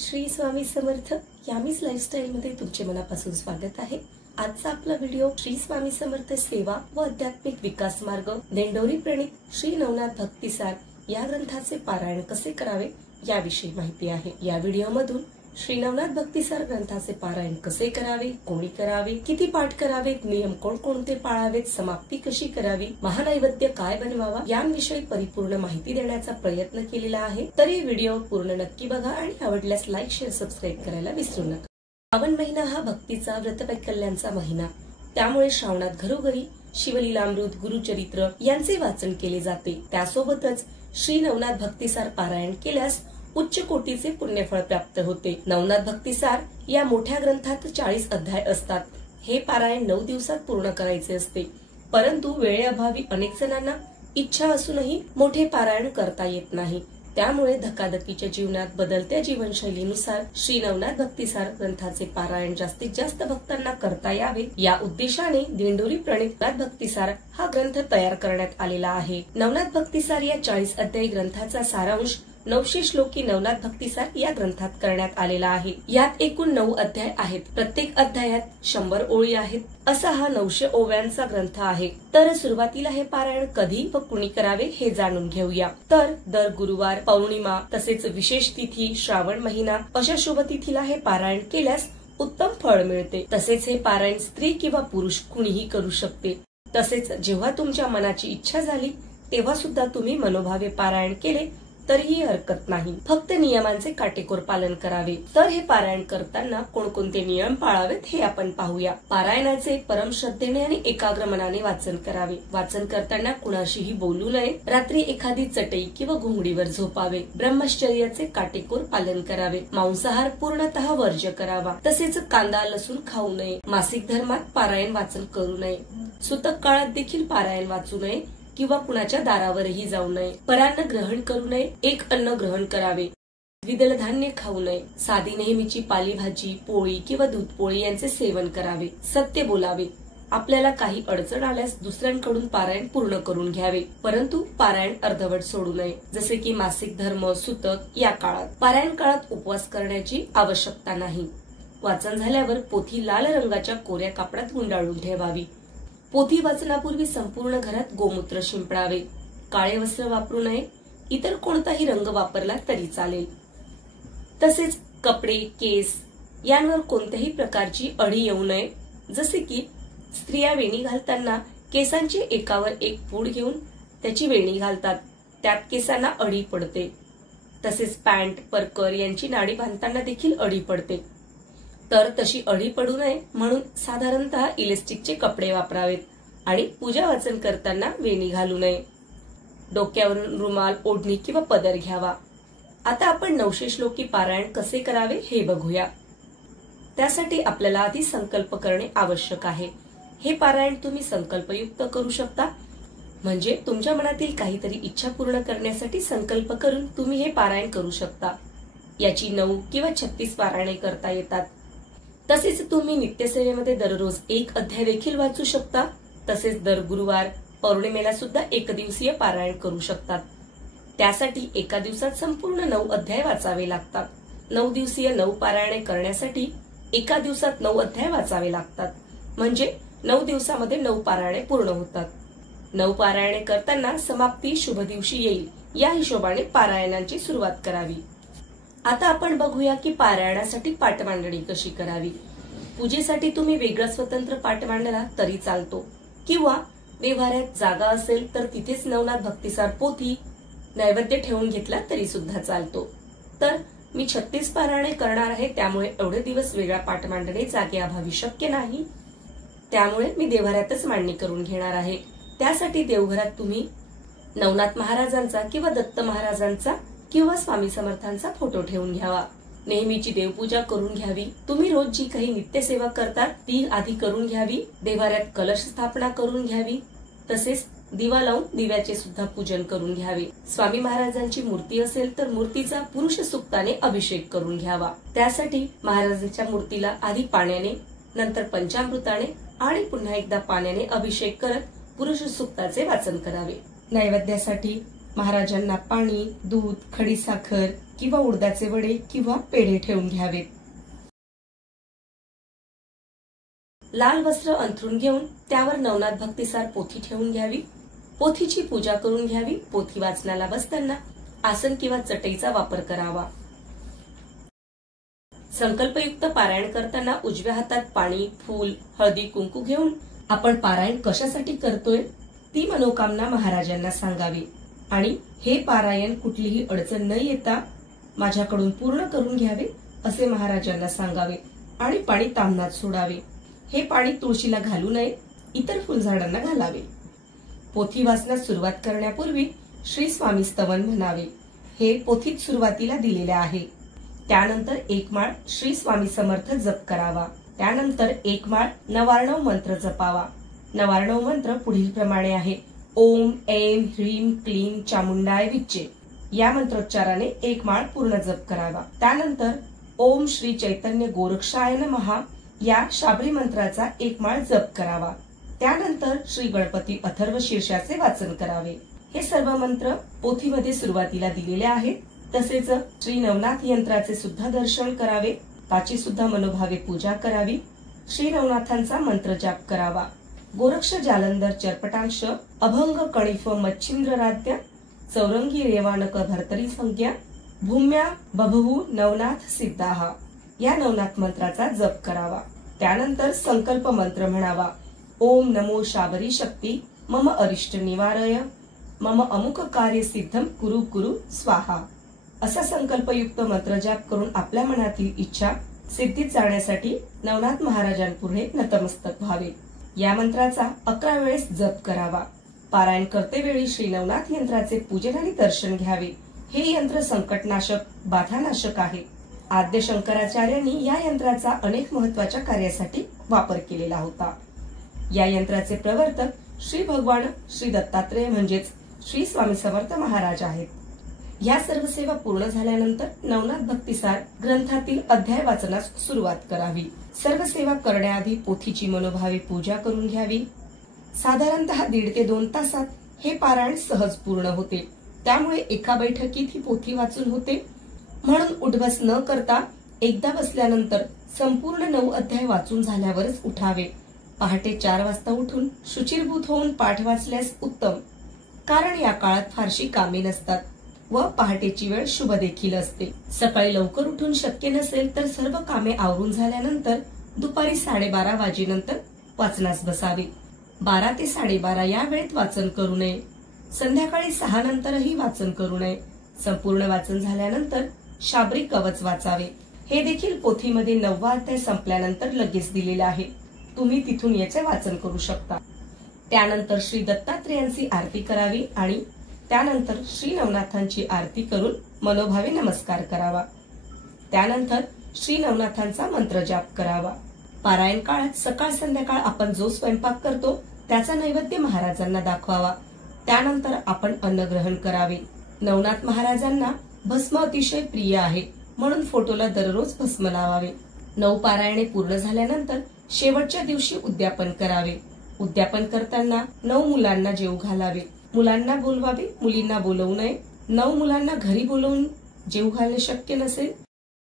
Shri Swami Samarth यामीच lifestyle मध्ये तुमचे मनापासून स्वागत आहे। आजचा आपला व्हिडिओ श्री स्वामी समर्थ सेवा व आध्यात्मिक विकास मार्ग दिंडोरी प्रणीत श्री नवनाथ भक्तिसार या ग्रंथाचे पारायण कसे करावे याविषयी माहिती आहे। या व्हिडिओमधून श्री नवनाथ भक्तिसार ग्रंथाचे पारायण कसे करावे, कोणी करावे, किती पाठ करावेत, नियम कोणकोणते पाळावेत, समाप्ती कशी करावी, महानैवेद्य काय बनवावा यांविषयी परिपूर्ण माहिती देण्याचा प्रयत्न केलेला आहे। तरी व्हिडिओ पूर्ण नक्की बघा आणि आवडल्यास लाईक, शेअर, सबस्क्राईब करायला विसरू नका। श्रावण महिना हा भक्तीचा व्रतवैकल्यांचा महिना, त्यामुळे श्रावणात घरोघरी शिवलीलामृत, गुरुचरित्र यांचे वाचन केले जाते। त्यासोबतच श्री नवनाथ भक्तिसार पारायण केल्यास उच्च कोटीचे पुण्यफळ प्राप्त होते। नवनाथ भक्तिसार या मोठ्या ग्रंथात 40 अध्याय असतात। हे पारायण 9 दिवसात पूर्ण करायचे असते, परंतु वेळेअभावी अनेक जणांना इच्छा असूनही मोठे पारायण करता येत नाही। त्यामुळे धकाधकीच्या जीवनात बदलत्या जीवनशैलीनुसार श्री नवनाथ भक्तिसार ग्रंथाचे पारायण जास्तीत जास्त भक्तांना करता यावे या उद्देशाने दिंडोरी प्रणीत नवनाथ भक्तिसार हा ग्रंथ तयार करण्यात आलेला आहे। नवनाथ भक्तिसार या 40 अध्यायी ग्रंथाचा सारांश 900 श्लोकी नवनाथ भक्तिसार या ग्रंथात करण्यात आलेला आहे। यात एकूण 9 अध्याय आहेत। प्रत्येक अध्यायात 100 ओळी आहेत। असा हा 900 ओव्यांचा ग्रंथ आहे। तर सुरुवातीला हे पारायण कधी व कुणी करावे हे जाणून घेऊया। तर दर गुरुवार, पौर्णिमा तसेच विशेष तिथी, श्रावण महिना अशा शुभ तिथीला हे पारायण केल्यास उत्तम फळ मिळते। तसेच हे पारायण स्त्री किंवा पुरुष कुणीही करू शकते। तसेच जेव्हा तुमच्या मनाची इच्छा झाली तेव्हा सुद्धा तुम्ही मनोभावे पारायण केले तरीही हरकत नाही। फक्त नियमांचे काटेकोर पालन करावे। तर हे पारायण करताना कोणकोणते नियम पाळावेत हे आपण पाहूया। पारायणाचे परम श्रद्धेने आणि एकाग्र मनाने वाचन करावे। वाचन करताना कुणाशीही बोलू नये। रात्री एखादी चटई किंवा घोंगडीवर झोपावे। ब्रह्मचर्याचे काटेकोर पालन करावे। मांसाहार पूर्णतः वर्ज्य करावा। तसेच कांदा, लसूण खाऊ नये। मासिक धर्मात पारायण वाचन करू नये। सूतक काळात देखील पारायण वाचू नये किंवा कुणाच्या दारावरही जाऊ नये। परान्न ग्रहण करू नये। एक अन्न ग्रहण करावे। द्विदल धान्य खाऊ नये। साधी नेहमीची पालेभाजी, पोळी किंवा दूध पोळी यांचे सेवन करावे। सत्य बोलावे। आपल्याला काही अडचण आल्यास दुसऱ्यांकडून पारायण पूर्ण करून घ्यावे, परंतु पारायण अर्धवट सोडू नये। जसे की मासिक धर्म, सूतक या काळात। पारायण काळात उपवास करण्याची आवश्यकता नाही। वाचन झाल्यावर पोथी लाल रंगाच्या कोऱ्या कापडात गुंडाळून ठेवावी। पोथी वाचनापूर्वी संपूर्ण घरात गोमूत्र शिंपडावे। काळे वस्त्र वापरू नये। इतर कोणताही रंग वापरला तरी चालेल। तसेच कपडे, केस यांवर कोणत्याही प्रकारची अढी येऊ नये। जसे की स्त्रिया वेणी घालताना केसांची एकावर एक पूड घेऊन त्याची वेणी घालतात, त्यात केसांना अढी पडते। तसेच पॅन्ट, परकर यांची नाडी बांधताना देखील अढी पडते। तर तशी अढी पडू नये म्हणून साधारणतः इलेस्टिकचे कपडे वापरावेत आणि पूजा वाचन करताना वेणी घालू नये। डोक्यावरून रुमाल, ओढणी किंवा पदर घ्यावा। आता आपण 900 श्लोकी पारायण कसे करावे हे बघूया। त्यासाठी आपल्याला आधी संकल्प करणे आवश्यक आहे। हे पारायण तुम्ही संकल्पयुक्त करू शकता, म्हणजे तुमच्या मनातील काहीतरी इच्छा पूर्ण करण्यासाठी संकल्प करून तुम्ही हे पारायण करू शकता। याची 9 किंवा 36 पारायणे करता येतात। तसेच तुम्ही नित्यसेवेमध्ये दररोज 1 अध्याय देखील वाचू शकता। तसेच दर गुरुवार, पौर्णिमेला सुद्धा 1 दिवसीय पारायण करू शकतात। त्यासाठी एका दिवसात संपूर्ण 9 अध्याय वाचावे लागतात। 9 दिवसीय 9 पारायणे करण्यासाठी एका दिवसात 9 अध्याय वाचावे लागतात, म्हणजे 9 दिवसामध्ये 9 पारायणे पूर्ण होतात। 9 पारायणे करताना समाप्ती शुभ दिवशी येईल या हिशोबाने पारायणांची सुरुवात करावी। आता आपण बघूया की पारायणासाठी पाठ मांडणी कशी करावी। पूजेसाठी तुम्ही वेगळा स्वतंत्र पाठ मांडला तरी चालतो, किंवा देव्हाऱ्यात जागा असेल तर तिथेच नवनाथ भक्तिसार पोथी नैवेद्य ठेवून घेतला तरी सुद्धा चालतो। तर मी 36 पारायणे करणार आहे, त्यामुळे एवढे दिवस वेगळा पाठ मांडणे जागेअभावी शक्य नाही, त्यामुळे मी देव्हाऱ्यातच मांडणी करून घेणार आहे। त्यासाठी देवघरात तुम्ही नवनाथ महाराजांचा किंवा दत्त महाराजांचा किंवा स्वामी समर्थांचा फोटो ठेवून घ्यावा। नेहमीची देवपूजा करून घ्यावी। तुम्ही रोज जी काही नित्यसेवा करतात ती आधी करून घ्यावी। देव्हाऱ्यात कलश स्थापना करून घ्यावी। तसेच दिवा लावून दिव्याचे सुद्धा पूजन करून घ्यावे। स्वामी महाराजांची मूर्ती असेल तर मूर्तीचा पुरुष सूक्ताने अभिषेक करून घ्यावा। त्यासाठी महाराजांच्या मूर्तीला आधी पाण्याने, नंतर पंचामृताने आणि पुन्हा एकदा पाण्याने अभिषेक करत पुरुष सूक्ताचे वाचन करावे। नैवेद्यासाठी महाराजांना पाणी, दूध, खडीसाखर किंवा उडदाचे वडे किंवा पेढे ठेवून घ्यावेत. लाल वस्त्र अंथरून घेऊन त्यावर नवनाथ भक्तिसार पोथी ठेवून घ्यावी. पोथीची पूजा करून घ्यावी. पोथी वाचनाला बसताना आसन किंवा चटईचा वापर करावा. संकल्पयुक्त पारायण करताना उजव्या हातात पाणी, फूल, हळदी, कुंकू घेऊन आपण पारायण कशासाठी करतोय ती मनोकामना महाराजांना सांगावी आणि हे पारायण कुठलीही अडचण न येता माझ्याकडून पूर्ण करून घ्यावे असे महाराजांना सांगावे आणि पाणी ताम्हणात सोडावे. हे पाणी तुळशीला घालू नये, इतर फुलझाडांना घालावे. पोथी वाचण्यास सुरुवात करण्यापूर्वी श्री स्वामी स्तवन म्हणावे. हे पोथीत सुरुवातीला दिलेले आहे. त्यानंतर एक माळ श्री स्वामी समर्थ जप करावा. त्यानंतर एक माळ नवार्णव मंत्र जपावा. नवार्णव मंत्र पुढील प्रमाणे आहे. ओम ऐं ह्रीं क्लीं चामुंडाय विच्चे या मंत्रोच्चाराने एक माळ पूर्ण जप करावा. त्यानंतर ओम श्री चैतन्य गोरक्षाय नमः या शाबरी मंत्राचा एक माळ जप करावा. त्यानंतर श्री गणपती अथर्व शीर्षाचे वाचन करावे. हे सर्व मंत्र पोथीमध्ये सुरुवातीला दिलेले आहेत. तसेच श्री नवनाथ यंत्राचे सुद्धा दर्शन करावे. त्याची सुद्धा मनोभावे पूजा करावी. श्री नवनाथांचा मंत्र जाप करावा. गोरक्ष जालंधर चरपटांश अभंग कणिफ मच्छिंद्र राज्ञा चौरंगी रेवानक भर्तरी संज्ञा भूम्या बभवू नवनाथ सिद्धाहा या नवनाथ मंत्राचा जप करावा. त्यानंतर संकल्प मंत्र म्हणावा. ओम नमो शाबरी शक्ती मम अरिष्ट निवारय मम अमुक कार्य सिद्धम कुरु कुरु स्वाहा असा संकल्पयुक्त मंत्र जाप करून आपल्या मनातील इच्छा सिद्धीत जाण्यासाठी नवनाथ महाराजांपुढे नतमस्तक व्हावे. या मंत्राचा 11 वेळेस जप करावा. पारायण करतेवेळी श्री नवनाथ यंत्राचे पूजन आणि दर्शन घ्यावे. हे यंत्र संकटनाशक, बाधानाशक आहे. आद्य शंकराचार्यांनी या यंत्राचा अनेक महत्वाच्या कार्यासाठी वापर केलेला होता. या यंत्राचे प्रवर्तक श्री भगवान श्री दत्तात्रेय म्हणजेच श्री स्वामी समर्थ महाराज आहेत. या सर्व सेवा पूर्ण झाल्यानंतर नवनाथ भक्तिसार ग्रंथातील अध्याय वाचनास सुरुवात करावी. सर्व सेवा करण्याआधी पोथीची मनोभावे पूजा करून घ्यावी. साधारणतः 1.5 ते 2 तासात हे पारायण सहज पूर्ण होते. त्यामुळे एका बैठकीत ही पोथी वाचून होते. म्हणून उठबस न करता एकदा बसल्यानंतर संपूर्ण 9 अध्याय वाचून झाल्यावरच उठावे. पहाटे 4 वाजता उठून शुचिरभूत होऊन पाठ वाचल्यास उत्तम, कारण या काळात फारशी कामे नसतात व पहाटेची वेळ शुभ देखील असते. सकाळी लवकर उठून शक्य नसेल तर सर्व कामे आवरून झाल्यानंतर दुपारी 12:30 वाजेनंतर वाचनास बसावे. 12 ते 12:30 या वेळेत वाचन करू नये. संध्याकाळी 6 नंतरही वाचन करू नये. संपूर्ण वाचन झाल्यानंतर शाबरी कवच वाचावे. हे देखील पोथीमध्ये 9वा अध्याय संपल्यानंतर लगेच दिलेले आहे. तुम्ही तिथून याचे वाचन करू शकता. त्यानंतर श्री दत्तात्रेयांची आरती करावी आणि त्यानंतर श्री नवनाथांची आरती करून मनोभावे नमस्कार करावा. त्यानंतर श्री नवनाथांचा मंत्र जाप करावा. पारायण काळात सकाळ संध्याकाळ आपण जो स्वयंपाक करतो त्याचा नैवेद्य महाराजांना दाखवावा. त्यानंतर आपण अन्न ग्रहण करावे. नवनाथ महाराजांना भस्म अतिशय प्रिय आहे, म्हणून फोटोला दररोज भस्म लावावे. 9 पारायणे पूर्ण झाल्यानंतर शेवटच्या दिवशी उद्यापन करावे. उद्यापन करताना 9 मुलांना जेवू घालावे. मुलांना बोलवावे, मुलींना बोलवू नये. 9 मुलांना घरी बोलवून जेवू घालणे शक्य नसेल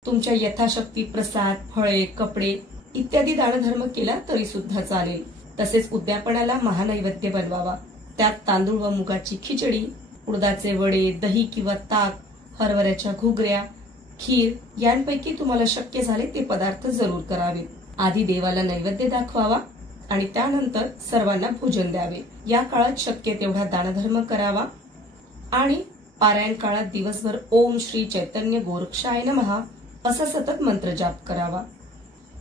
तुमच्या यथाशक्ती प्रसाद, फळे, कपडे इत्यादी दानधर्म केला तरी सुद्धा चालेल. तसेच उद्यापनाला महानैवेद्य बनवावा. त्यात तांदूळ व मुगाची खिचडी, उडदाचे वडे, दही किंवा ताक, हरभऱ्याच्या घुगऱ्या, खीर यांपैकी तुम्हाला शक्य झाले ते पदार्थ जरूर करावेत. आधी देवाला नैवेद्य दाखवावा आणि त्यानंतर सर्वांना भोजन द्यावे. या काळात शक्य तेवढा दानधर्म करावा आणि पारायण काळात दिवसभर ओम श्री चैतन्य गोरक्षाय नमः असा सतत मंत्र जाप करावा.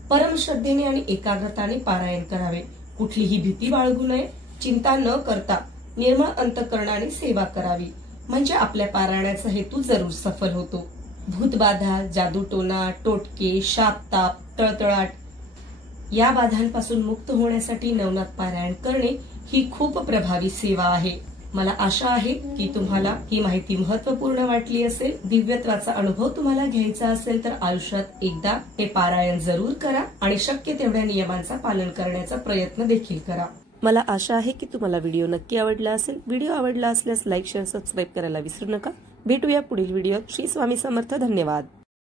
परम श्रद्धेने आणि एकाग्रताने पारायण करावे. कुठलीही भीती बाळगू नये. चिंता न करता निर्मळ अंतःकरणाने सेवा करावी, म्हणजे आपल्या पारायणाचा हेतू जरूर सफल होतो. भूतबाधा, जादूटोना, टोटके, शापताप, तळतळाट या बाधांपासून मुक्त होण्यासाठी नवनाथ पारायण करणे ही खूप प्रभावी सेवा आहे. मला आशा आहे की तुम्हाला ही माहिती महत्वपूर्ण वाटली असेल. दिव्यत्वाचा अनुभव तुम्हाला घ्यायचा असेल तर आयुष्यात एकदा हे पारायण जरूर करा आणि शक्य तेवढ्या नियमांचा पालन करण्याचा प्रयत्न देखील करा. मला आशा आहे की तुम्हाला व्हिडिओ नक्की आवडला असेल। व्हिडिओ आवडला असल्यास लाईक शेअर सबस्क्राईब करायला विसरू नका। भेटूया पुढील व्हिडिओत। श्री स्वामी समर्थ। धन्यवाद।